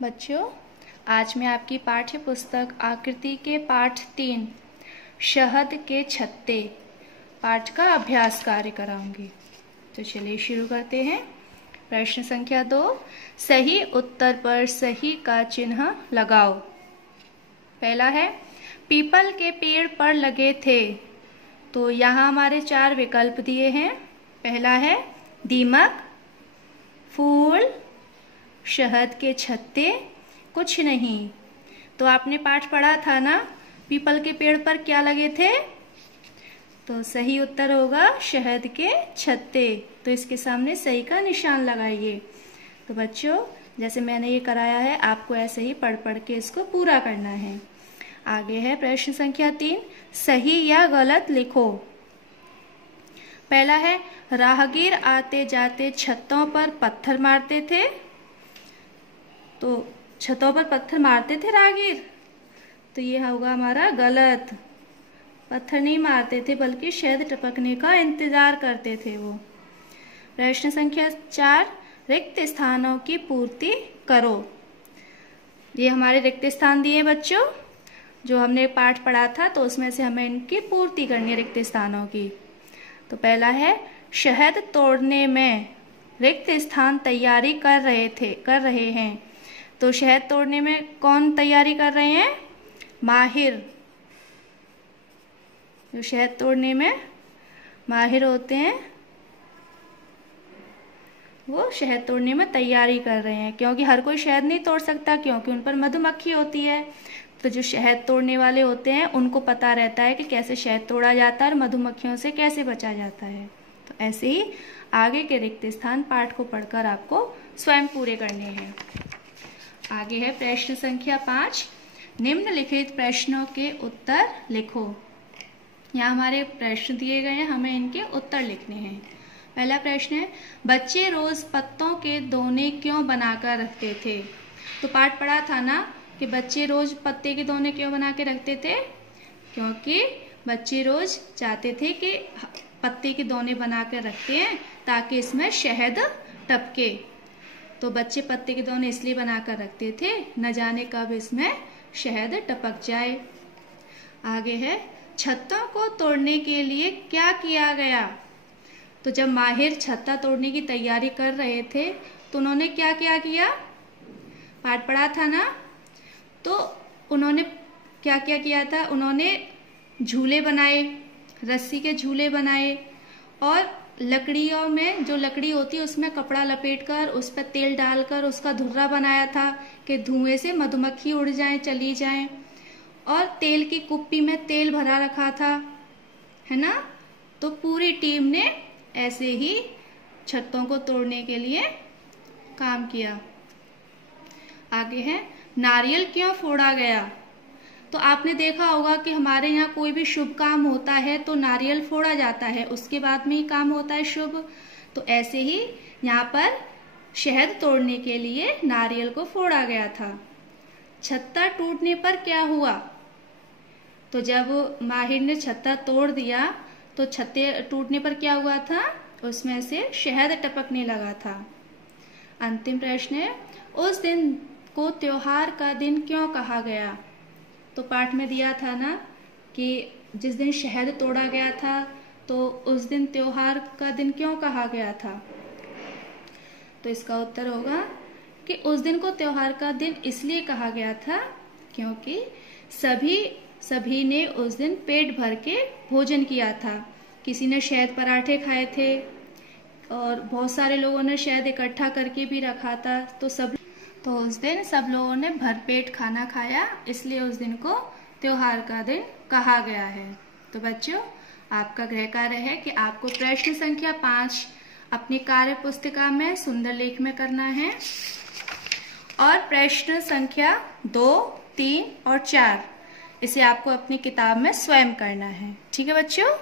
बच्चों, आज मैं आपकी पाठ्य पुस्तक आकृति के पाठ 3 शहद के छत्ते पाठ का अभ्यास कार्य कराऊंगी। तो चलिए शुरू करते हैं। प्रश्न संख्या 2, सही उत्तर पर सही का चिन्ह लगाओ। पहला है पीपल के पेड़ पर लगे थे, तो यहाँ हमारे 4 विकल्प दिए हैं। पहला है दीमक, फूल, शहद के छत्ते, कुछ नहीं। तो आपने पाठ पढ़ा था ना, पीपल के पेड़ पर क्या लगे थे? तो सही उत्तर होगा शहद के छत्ते। तो इसके सामने सही का निशान लगाइए। तो बच्चों, जैसे मैंने ये कराया है, आपको ऐसे ही पढ़ पढ़ के इसको पूरा करना है। आगे है प्रश्न संख्या 3, सही या गलत लिखो। पहला है राहगीर आते जाते छतों पर पत्थर मारते थे। तो छतों पर पत्थर मारते थे राहगीर, तो ये होगा हमारा गलत। पत्थर नहीं मारते थे, बल्कि शहद टपकने का इंतजार करते थे वो। प्रश्न संख्या 4, रिक्त स्थानों की पूर्ति करो। ये हमारे रिक्त स्थान दिए बच्चों, जो हमने पाठ पढ़ा था, तो उसमें से हमें इनकी पूर्ति करनी है रिक्त स्थानों की। तो पहला है शहद तोड़ने में रिक्त स्थान तैयारी कर रहे हैं। तो शहद तोड़ने में कौन तैयारी कर रहे हैं? माहिर। जो शहद तोड़ने में माहिर होते हैं, वो शहद तोड़ने में तैयारी कर रहे हैं। क्योंकि हर कोई शहद नहीं तोड़ सकता, क्योंकि उन पर मधुमक्खी होती है। तो जो शहद तोड़ने वाले होते हैं, उनको पता रहता है कि कैसे शहद तोड़ा जाता है और मधुमक्खियों से कैसे बचा जाता है। तो ऐसे ही आगे के रिक्त स्थान पाठ को पढ़कर आपको स्वयं पूरे करने हैं। आगे है प्रश्न संख्या 5, निम्नलिखित प्रश्नों के उत्तर लिखो। यहाँ हमारे प्रश्न दिए गए हैं, हमें इनके उत्तर लिखने हैं। पहला प्रश्न है बच्चे रोज पत्तों के दोने क्यों बनाकर रखते थे? तो पाठ पढ़ा था ना कि बच्चे रोज पत्ते के दोने क्यों बना के रखते थे? क्योंकि बच्चे रोज चाहते थे कि पत्ते के दोने बना कर रखते हैं ताकि इसमें शहद टपके। तो बच्चे पत्ते के दोने इसलिए बनाकर रखते थे, न जाने कब इसमें शहद टपक जाए। आगे है छत्तों को तोड़ने के लिए क्या किया गया? तो जब माहिर छत्ता तोड़ने की तैयारी कर रहे थे, तो उन्होंने क्या क्या किया? पाठ पढ़ा था ना, तो उन्होंने क्या क्या किया था? उन्होंने झूले बनाए, रस्सी के झूले बनाए, और लकड़ियों में, जो लकड़ी होती है उसमें कपड़ा लपेटकर उस पर तेल डालकर उसका धुर्रा बनाया था कि धुएं से मधुमक्खी उड़ जाए, चली जाए। और तेल की कुप्पी में तेल भरा रखा था, है ना। तो पूरी टीम ने ऐसे ही छत्तों को तोड़ने के लिए काम किया। आगे है नारियल क्यों फोड़ा गया? तो आपने देखा होगा कि हमारे यहाँ कोई भी शुभ काम होता है तो नारियल फोड़ा जाता है, उसके बाद में ही काम होता है शुभ। तो ऐसे ही यहाँ पर शहद तोड़ने के लिए नारियल को फोड़ा गया था। छत्ता टूटने पर क्या हुआ? तो जब माहिर ने छत्ता तोड़ दिया, तो छत्ते टूटने पर क्या हुआ था? उसमें से शहद टपकने लगा था। अंतिम प्रश्न है उस दिन को त्योहार का दिन क्यों कहा गया? तो पाठ में दिया था ना कि जिस दिन शहद तोड़ा गया था, तो उस दिन त्योहार का दिन क्यों कहा गया था? तो इसका उत्तर होगा कि उस दिन को त्योहार का दिन इसलिए कहा गया था क्योंकि सभी ने उस दिन पेट भर के भोजन किया था। किसी ने शहद पराठे खाए थे, और बहुत सारे लोगों ने शहद इकट्ठा करके भी रखा था। तो उस दिन सब लोगों ने भरपेट खाना खाया, इसलिए उस दिन को त्योहार का दिन कहा गया है। तो बच्चों, आपका गृह कार्य है कि आपको प्रश्न संख्या 5 अपनी कार्य पुस्तिका में सुंदर लेख में करना है, और प्रश्न संख्या 2, 3 और 4 इसे आपको अपनी किताब में स्वयं करना है। ठीक है बच्चों?